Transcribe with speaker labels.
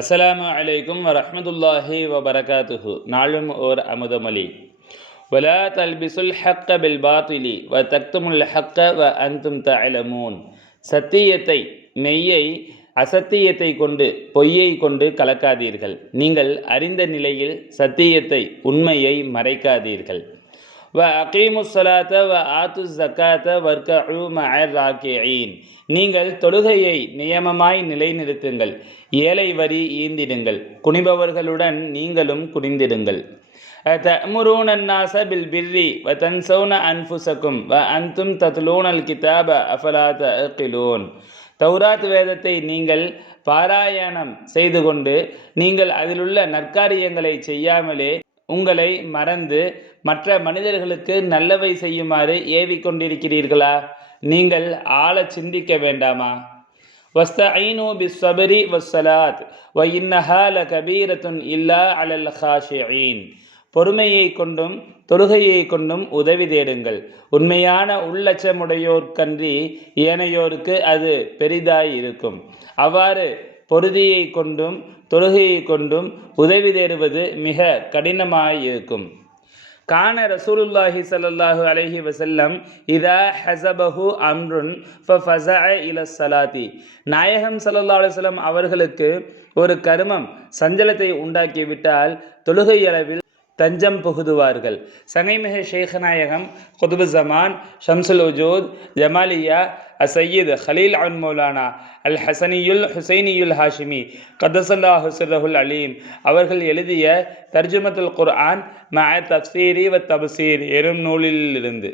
Speaker 1: அஸ்ஸலாமு அலைக்கும் வரஹ்மத்துல்லாஹி வபரகாத்துஹு. நாளும் ஓர் அமுதமொழி. வலா தல்பிசுல் ஹக்க பில் பாத்திலி வ தக்துமுல் ஹக்க வ அந்தும் தஅலமூன். சத்தியத்தை மெய்யை அசத்தியத்தை கொண்டு பொய்யை கொண்டு கலக்காதீர்கள். நீங்கள் அறிந்த நிலையில் சத்தியத்தை உண்மையை மறைக்காதீர்கள். வ அகீமு சலாத்த வ ஆத்து ஜக்காத்த வர்கஉ ராக்கியீன் நீங்கள் தொழுகையை நியமமாய் நிலைநிறுத்துங்கள். ஏழை வரி ஈந்திடுங்கள். குனிபவர்களுடன் நீங்களும் குனிந்திடுங்கள். தமுரூன் அன்னாச பில் பிர்ரி வ தன்சௌன அன்ஃபுசக்கும் வ அன்தும் தத்லூனல் கிதாப தௌராத் வேதத்தை நீங்கள் பாராயணம் செய்து கொண்டு நீங்கள் அதிலுள்ள நற்காரியங்களை செய்யாமலே உங்களை மறந்து மற்ற மனிதர்களுக்கு நல்லவை செய்யுமாறு ஏவிக் கொண்டிருக்கிறீர்களா நீங்கள் ஆழ சிந்திக்க வேண்டாமா? வஸ்தஈனு பிஸ்ஸபரி வஸ்ஸலாத் வ இன்னஹால கபீரத்துன் இல்லா அலல் ஹாஷியீன் பொறுமையை கொண்டும் தொழுகையை கொண்டும் உதவி தேடுங்கள். உண்மையான உள்ளச்சமுடையோர்க்கன்றி ஏனையோருக்கு அது பெரிதாய் இருக்கும் அவ்வாறு பொருதியை கொண்டும் தொழுகையை கொண்டும் உதவி தேடுவது மிக கடினமாயிருக்கும். கான ரசூலுல்லாஹி சல்லாஹூ அலஹி வசல்லம் இதா ஹசபஹு அம்ருன் ஃபஃபஸஅ இல ஸலாத்தி நாயகம் சல்லா அலுவலம் அவர்களுக்கு ஒரு கருமம் சஞ்சலத்தை உண்டாக்கிவிட்டால் தொழுகை அளவில் தஞ்சம் புகுதுவார்கள். சங்கைமிக ஷேகநாயகம் குதுபு ஜமான் ஷம்சுல் உஜூத் ஜமாலியா அசையீத் ஹலீல் அன் மௌலானா அல் ஹசனியுல் ஹுசைனியுல் ஹாஷிமி கதசல்லா ஹுசரஹுல் அலீம். அவர்கள் எழுதிய தர்ஜுமத்துல் குர்ஆன் ம தப்சீரி வ தப்சீர் எனும் நூலிலிருந்து.